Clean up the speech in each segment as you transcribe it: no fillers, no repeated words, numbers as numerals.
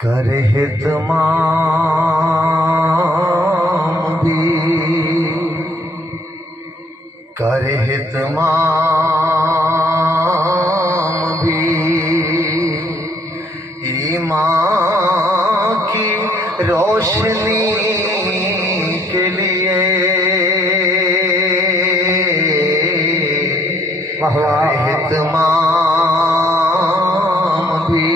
کرے اہتمام بھی، کرے اہتمام بھی ایمان کی روشنی کے لیے، کرے اہتمام بھی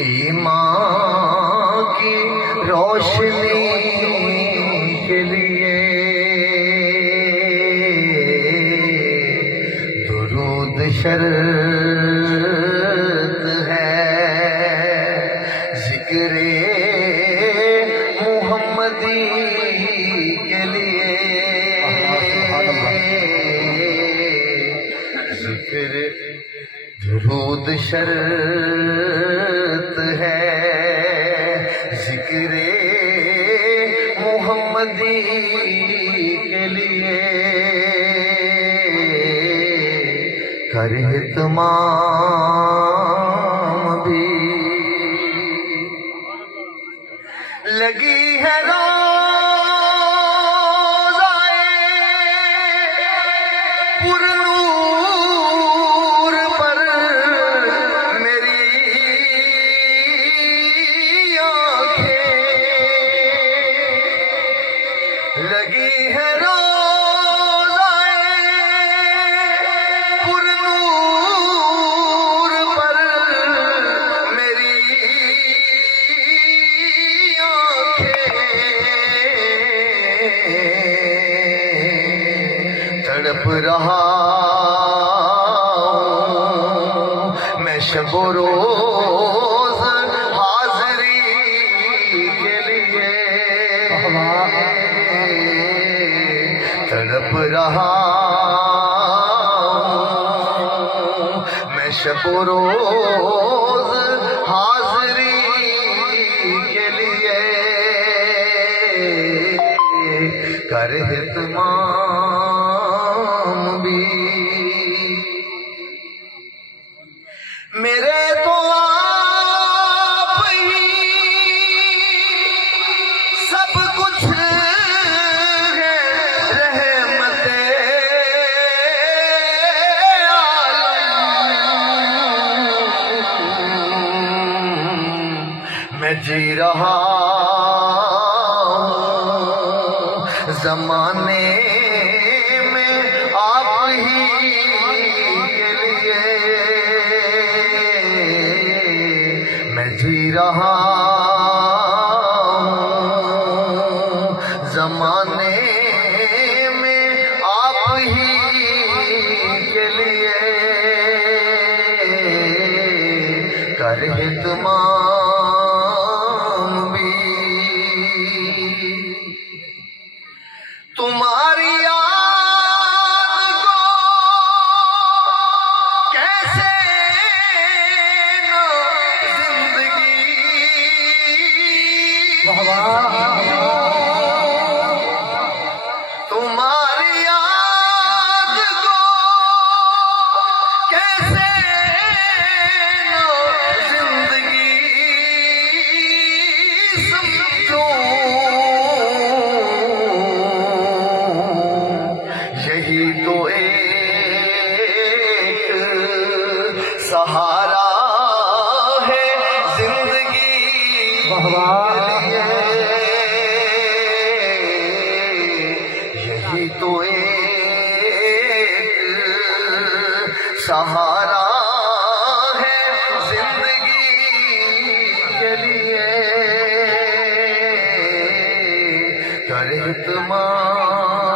ایمان کی روشنی کے لیے، درود شرط ہے ذکر محمدی کے لیے، ذکر درود شرط ہے ذکر محمدی کے لیے، کرے اہتمام بھی لگی ہے روزائے پرنور پر میری آنکھیں، لگی ہے روزائے پرنور پر میری تڑپ رہا میں شب و روز حاضری کے لیے، تڑپ رہا میں شب و روز حاضری کے لیے، کرے اہتمام بھی میرے تو آپ ہی سب کچھ ہے، رحمت عالم، میں جی رہا زمانے میں آپ ہی کے لیے، میں جی رہا زمانے میں آپ ہی کے لیے، کرے اہتمام بھی تمہاری یاد کو کیسے نہ زندگی، تمہاری یاد کو کیسے نہ زندگی سمجھوں، یہی تو ایک سہارا ہے زندگی کے لیے، یہی تو ایک سہارا ہے زندگی کے لیے، کرے اہتمام